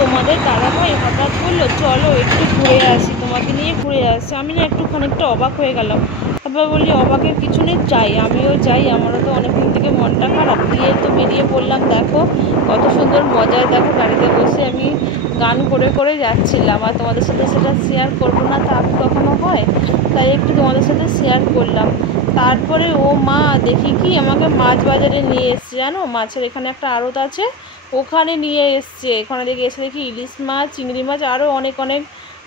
তোমাদের দাদাভাই হঠাৎ বললো চলো একটু ঘুরে আসি, তোমাকে নিয়ে ঘুরে আসি। আমি না একটু খানিকটা অবাক হয়ে গেলাম। তারপর বলি অবাকের কিছু নেই, যাই, আমিও যাই, আমারও তো অনেকদিন থেকে মনটা খারাপ। দিয়ে তো বেরিয়ে পড়লাম। দেখো কত সুন্দর মজায়, দেখো গাড়িতে বসে আমি গান করে করে যাচ্ছিলাম। আর তোমাদের সাথে সেটা শেয়ার করবো না তা কি কখনো হয়? তাই একটু তোমাদের সাথে শেয়ার করলাম। তারপরে ও মা দেখি কি আমাকে মাছ বাজারে নিয়ে এসছে, জানো, মাছের এখানে একটা আড়ত আছে, ওখানে নিয়ে এসছে। ওখানে দেখে এসে দেখি ইলিশ মাছ, চিংড়ি মাছ, আরও অনেক অনেক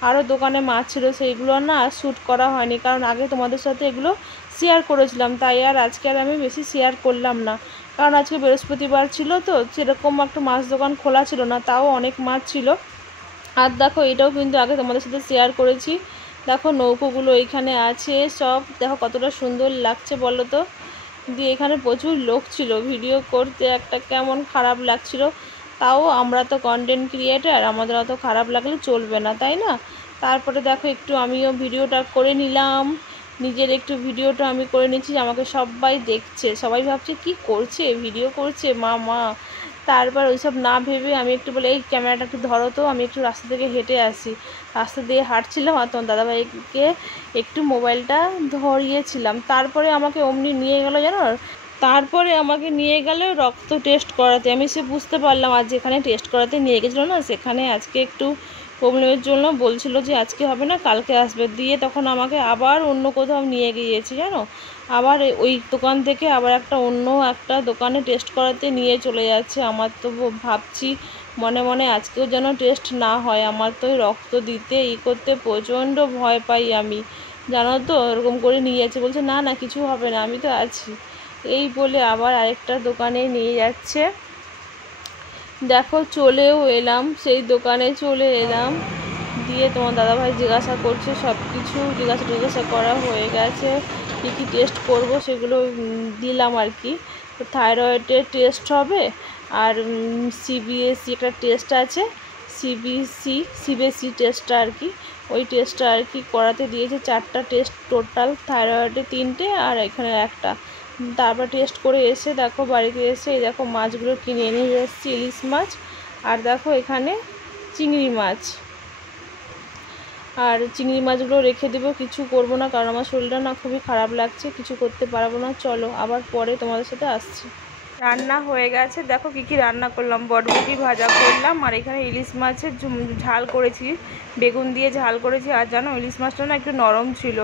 আরও দোকানে মাছ ছিল। সেইগুলো না শ্যুট করা হয়নি, কারণ আগে তোমাদের সাথে এগুলো শেয়ার করেছিলাম, তাই আর আজকে আর আমি বেশি শেয়ার করলাম না। কারণ আজকে বৃহস্পতিবার ছিল তো সেরকম একটা মাছ দোকান খোলা ছিল না, তাও অনেক মাছ ছিল। আর দেখো এটাও কিন্তু আগে তোমাদের সাথে শেয়ার করেছি। দেখো নৌকোগুলো এইখানে আছে সব, দেখো কতটা সুন্দর লাগছে বলো তো। দিয়ে এখানে প্রচুর লোক ছিল, ভিডিও করতে একটা কেমন খারাপ লাগছিল। তাও আমরা তো কন্টেন্ট ক্রিয়েটার, আমাদের অত খারাপ লাগলে চলবে না, তাই না? তারপরে দেখো একটু আমিও ভিডিওটা করে নিলাম, নিজের একটু ভিডিওটা আমি করে নিচ্ছি। আমাকে সবাই দেখছে, সবাই ভাবছে কি করছে, ভিডিও করছে মা মা। তারপর ওইসব না ভেবে আমি একটু বলে এই ক্যামেরাটা একটু ধরো তো, আমি একটু রাস্তা থেকে হেঁটে আসি। রাস্তা দিয়ে হাঁটছিলাম আর তোমার দাদাভাইকে একটু মোবাইলটা ধরিয়েছিলাম। তারপরে আমাকে অমনি নিয়ে গেল জানো, তারপরে আমাকে নিয়ে গেল রক্ত টেস্ট করাতে। আমি সে বুঝতে পারলাম, আর যেখানে টেস্ট করাতে নিয়ে গেছিলো না সেখানে আজকে একটু প্রবলেমের জন্য বলছিল যে আজকে হবে না কালকে আসবে। দিয়ে তখন আমাকে আবার অন্য কোথাও নিয়ে গিয়েছে জানো, আবার ওই দোকান থেকে আবার একটা অন্য একটা দোকানে টেস্ট করাতে নিয়ে চলে যাচ্ছে। আমার তো ভাবছি মনে মনে আজকেও যেন টেস্ট না হয়। আমার তো রক্ত দিতে করতে প্রচণ্ড ভয় পাই আমি, জানো তো। এরকম করে নিয়ে যাচ্ছে, বলছে না না কিছু হবে না, আমি তো আছি। এই বলে আবার আরেকটা দোকানে নিয়ে যাচ্ছে। দেখো চলেও এলাম, সেই দোকানে চলে এলাম। দিয়ে তোমার দাদাভাই জিজ্ঞাসা করছে, সব কিছু জিজ্ঞাসা করা হয়ে গেছে, কী কী টেস্ট করব সেগুলো দিলাম আর কি। তো থাইরয়েডের টেস্ট হবে, আর সিবিএসসি একটা টেস্ট আছে, সিবিএসসি টেস্টটা আর কি, ওই টেস্টটা আর কি করাতে দিয়েছে। 4টা টেস্ট টোটাল, থাইরয়েডে 3টে আর এখানে একটা। তারপর টেস্ট করে এসে দেখো বাড়িতে এসে এই দেখো মাছগুলো কিনে নিয়ে এসেছি, ইলিশ মাছ, আর দেখো এখানে চিংড়ি মাছ। আর চিংড়ি মাছগুলো রেখে দেবো, কিছু করব না, কারণ আমার শরীরটা না খুবই খারাপ লাগছে, কিছু করতে পারবো না। চলো আবার পরে তোমাদের সাথে আসছি। রান্না হয়ে গেছে, দেখো কী কী রান্না করলাম। বটবটি ভাজা করলাম, আর এখানে ইলিশ মাছের ঝাল করেছি, বেগুন দিয়ে ঝাল করেছি। আর জানো ইলিশ মাছটা না একটু নরম ছিল,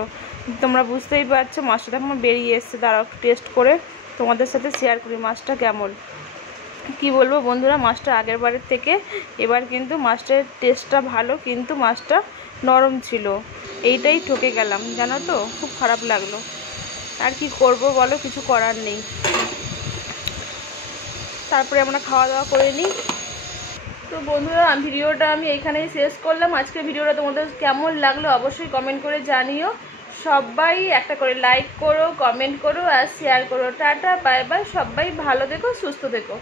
তোমরা বুঝতেই পারছো। মাছটা দেখো আমার বেরিয়ে এসছে, দাঁড়াও টেস্ট করে তোমাদের সাথে শেয়ার করি মাছটা কেমন। কি বলবো বন্ধুরা, মাছটা আগের বারের থেকে এবার কিন্তু মাছটার টেস্টটা ভালো, কিন্তু মাছটা নরম ছিল। এইটাই ঠকে গেলাম জানো তো, খুব খারাপ লাগলো। আর কি করব বলো, কিছু করার নেই। তারপরে আমরা খাওয়া দাওয়া করে নিই। তো বন্ধুরা ভিডিওটা আমি এইখানেই শেষ করলাম। আজকের ভিডিওটা তোমাদের কেমন লাগলো অবশ্যই কমেন্ট করে জানিও। সবাই একটা করে লাইক করো, কমেন্ট করো আর শেয়ার করো। টাটা বাই বাই, সবাই ভালো থেকো, সুস্থ থেকো।